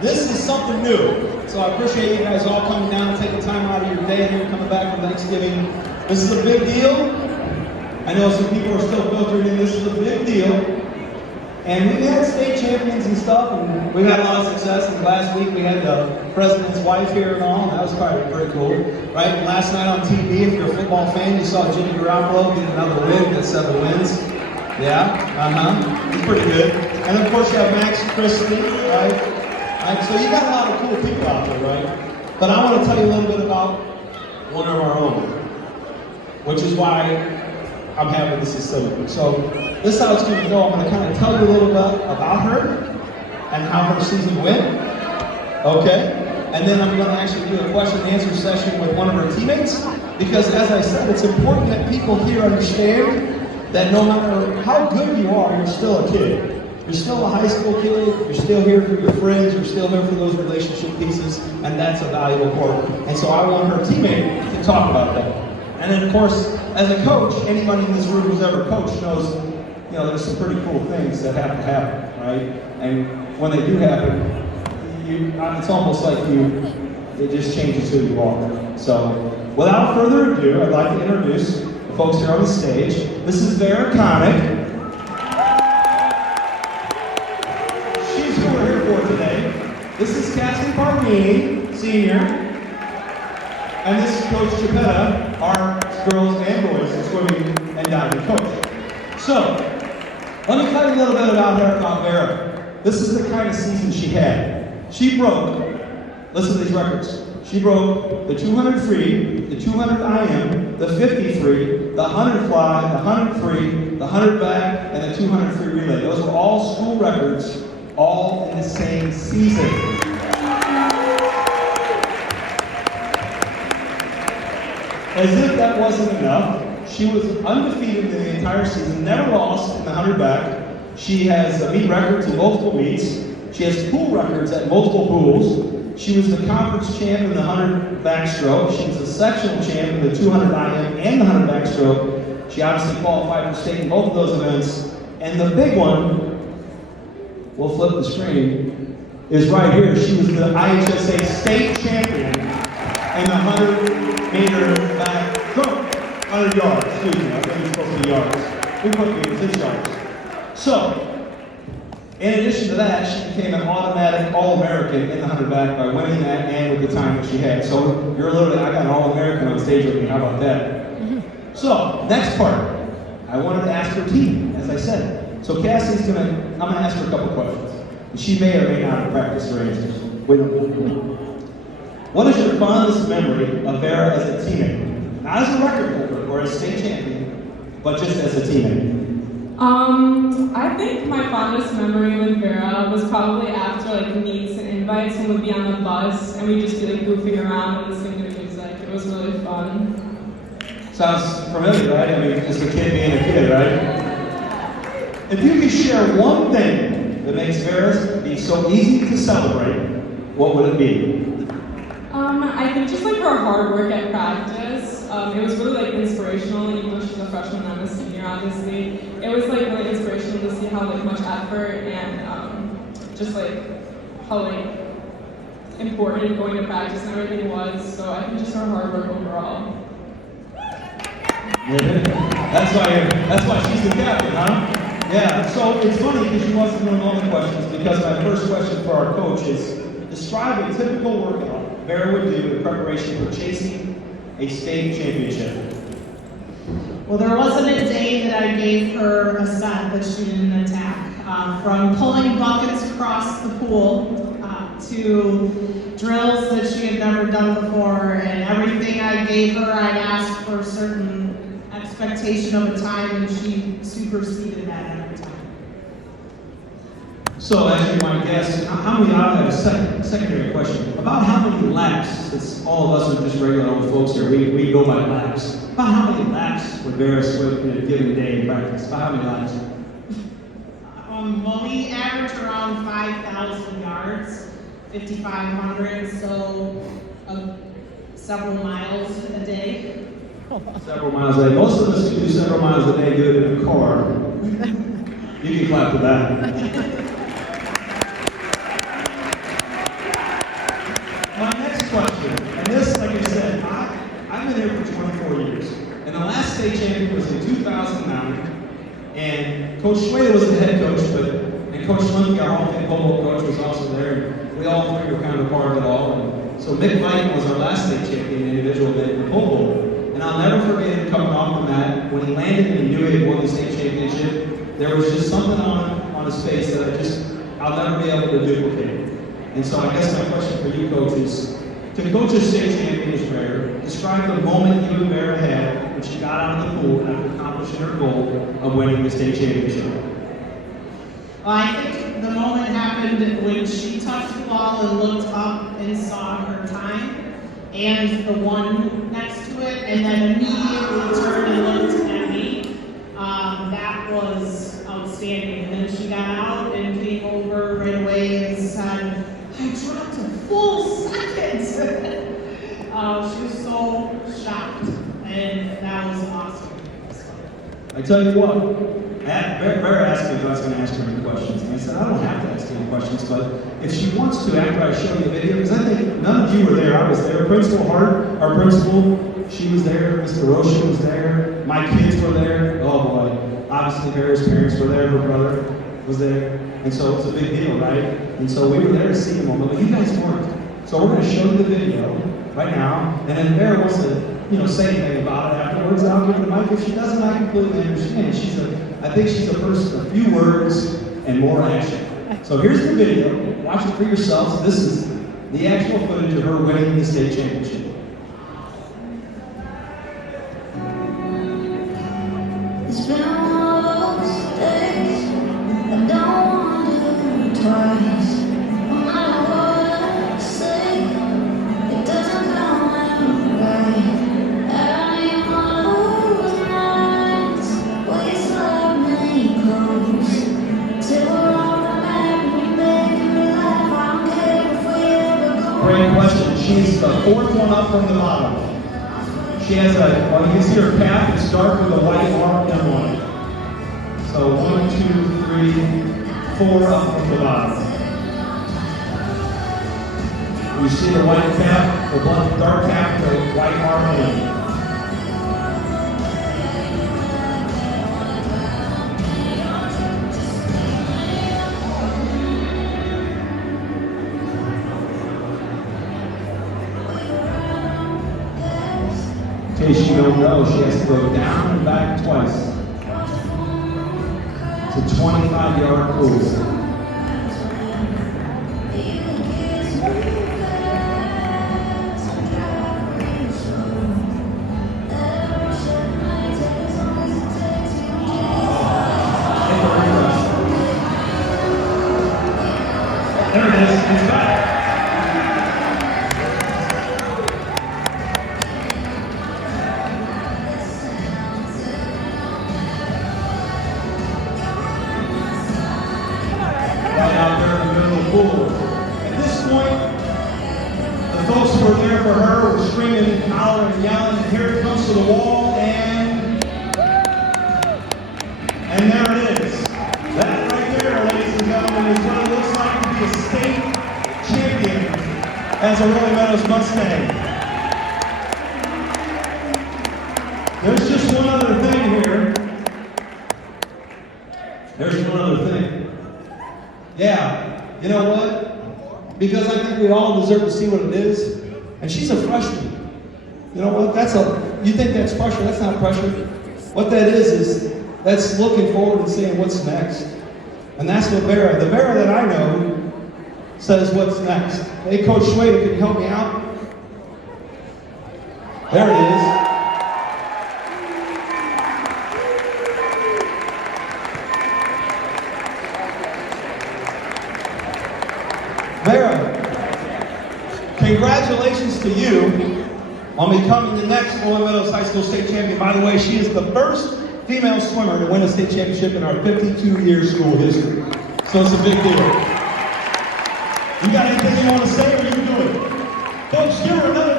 This is something new. So I appreciate you guys all coming down and taking time out of your day here, coming back from Thanksgiving. This is a big deal. I know some people are still filtering in. This is a big deal. And we've had state champions and stuff, and we've had a lot of success. And last week we had the president's wife here and all, and that was probably pretty cool. Right? Last night on TV, if you're a football fan, you saw Jimmy Garoppolo get another win, got 7 wins. Yeah, He's pretty good. And then of course you have Max Christie, right? So you got a lot of cool people out there, right? But I want to tell you a little bit about one of our own, which is why I'm having this facility. So this is how it's going to go. I'm going to kind of tell you a little bit about her and how her season went. Okay? And then I'm going to actually do a question and answer session with one of her teammates. Because as I said, it's important that people here understand that no matter how good you are, you're still a kid. You're still a high school kid, you're still here for your friends, you're still here for those relationship pieces, and that's a valuable part. And so I want her teammate to talk about that. And then of course, as a coach, anybody in this room who's ever coached knows, there's some pretty cool things that have to happen, right? And when they do happen, it's almost like it just changes who you are. So without further ado, I'd like to introduce the folks here on the stage. This is Vera Connick. This is Cassie Parmini, senior, and this is Coach Chapetta, our girls and boys in swimming and diving coach. So, let me tell you a little bit about Vera. This is the kind of season she had. She broke, listen to these records, she broke the 200 free, the 200 IM, the 50 free, the 100 fly, the 100 free, the 100 back, and the 200 free relay. Those were all school records, all in the same season. As if that wasn't enough, she was undefeated in the entire season, never lost in the 100 back. She has meet records in multiple meets. She has pool records at multiple pools. She was the conference champ in the 100 backstroke. She was the sectional champ in the 200 IM and the 100 backstroke. She obviously qualified for state in both of those events. And the big one, we'll flip the screen, is right here. She was the IHSA state champion in the 100-meter back jump. 100 yards, excuse me. I think it's supposed to be yards. We put meters, it's yards. So, in addition to that, she became an automatic All-American in the 100 back by winning that and with the time that she had. So, you're literally, I got an All-American on stage with me. How about that? So, next part. I wanted to ask her team, as I said. So Cassie's I'm gonna ask her a couple questions. And she may or may not have practiced her answers. What is your fondest memory of Vera as a teammate? Not as a record holder or a state champion, but just as a teammate. I think my fondest memory with Vera was probably after meets and invites, and we'd be on the bus and we'd just be goofing around and listening to music. It was really fun. Sounds familiar, right? I mean, just a kid being a kid, right? If you could share one thing that makes Vera be so easy to celebrate, what would it be? I think just her hard work at practice. It was really inspirational, even though she's a freshman and I'm a senior, obviously. It was really inspirational to see how much effort and just how important going to practice and everything was. So I think just her hard work overall. That's why she's the captain, huh? Yeah, so it's funny because she wasn't doing all the questions, because my first question for our coach is, describe a typical workout Vera would do in preparation for chasing a state championship. Well, there wasn't a day that I gave her a set that she didn't attack. From pulling buckets across the pool to drills that she had never done before, and everything I gave her, I'd asked for a certain expectation of a time, and she superseded that every time. So, as you might guess, how many, I have a secondary question. About how many laps, since all of us are just regular old folks here, we go by laps. About how many laps would Vera swim in a given day in practice? About how many laps? Well, we average around 5,000 yards, 5,500, so several miles a day. Several miles a day. Most of us who do several miles a day do it in a car. You can clap for that. championship. And this, like I said, I've been here for 24 years. And the last state champion was in 2009. And Coach Schweda was the head coach, and Coach Lemke, our Hall of Fame pole vault coach, was also there. And we all three were kind of a part of it all. And so Mick Mike was our last state champion in individual event in the pole vault. And I'll never forget him coming off the mat. When he landed and he knew he had won the state championship, there was just something on his face that I'll never be able to duplicate. And so I guess my question for you, Coach, is to coach a state champion is rare. Describe the moment you and Vera had when she got out of the pool after accomplishing her goal of winning the state championship. Well, I think the moment happened when she touched the ball and looked up and saw her time and the one next to it, and then immediately turned and looked at me. That was outstanding. And then she got out and came over right away and said, "I dropped a full second." She was so shocked, and that was awesome. I tell you what, Vera asked me if I was going to ask her any questions, and I said, I don't have to ask any questions, but if she wants to, after I show you the video, because I think none of you were there, I was there. Principal Hart, our principal, she was there, Mr. Rocha was there, my kids were there, oh boy, obviously Vera's parents were there, her brother was there, and so it was a big deal, right? And so we were there to see the moment, but you guys weren't. So we're going to show you the video right now, and then Vera wants to, say anything about it afterwards. I'll give her the mic. If she doesn't, I completely understand. I think she's a person of few words and more action. So here's the video. Watch it for yourselves. This is the actual footage of her winning the state championship. It's been one of those days I don't want to do twice. No matter what I say, it doesn't come out right. I don't even want to lose nights. Ways love me close till we're on the map and we make it real life. I don't care if we ever go. Great question. She's the fourth one up from the bottom. She has you can see her calf is dark with a white mark on it. So 1, 2, 3, 4 up from the bottom. You see the white calf, the dark calf with a white mark on it. In case you don't know, she has to go down and back twice. It's a 25-yard pool. There it is, it's back. Out there in the middle of the pool. At this point, the folks who were there for her were screaming, hollering, and yelling, and here it comes to the wall, and there it is. That right there, ladies and gentlemen, is what it looks like to be a state champion as a Rolling Meadows Mustang. There's just one other thing here. There's one other thing. Yeah, you know what? Because I think we all deserve to see what it is. And she's a freshman. You know what? You think that's pressure? That's not pressure. What that is that's looking forward and seeing what's next. And that's what the Vera that I know says what's next. Hey, Coach Schweda, can you help me out? There it is. Vera, congratulations to you on becoming the next Rolling Meadows High School state champion. By the way, she is the first female swimmer to win a state championship in our 52-year school history. So it's a big deal. You got anything you want to say, or you can do it? Folks, give her another